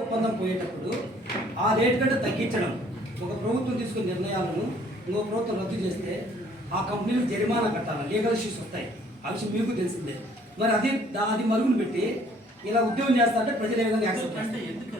ఒప్పందం పోయేటప్పుడు ఆ రేట్ కంటే తగ్గించడం, ఒక ప్రభుత్వం తీసుకునే నిర్ణయాలను ఇంకో ప్రభుత్వం రద్దు చేస్తే ఆ కంపెనీలకు జరిమానా కట్టాలి, లీగల్ ఇష్యూస్ వస్తాయి. ఆ విషయం మీకు తెలిసిందే. మరి అది మరుగును పెట్టి ఇలా ఉద్యోగం చేస్తా అంటే ప్రజలు ఏ విధంగా యాక్సెప్ట్ చేస్తారు?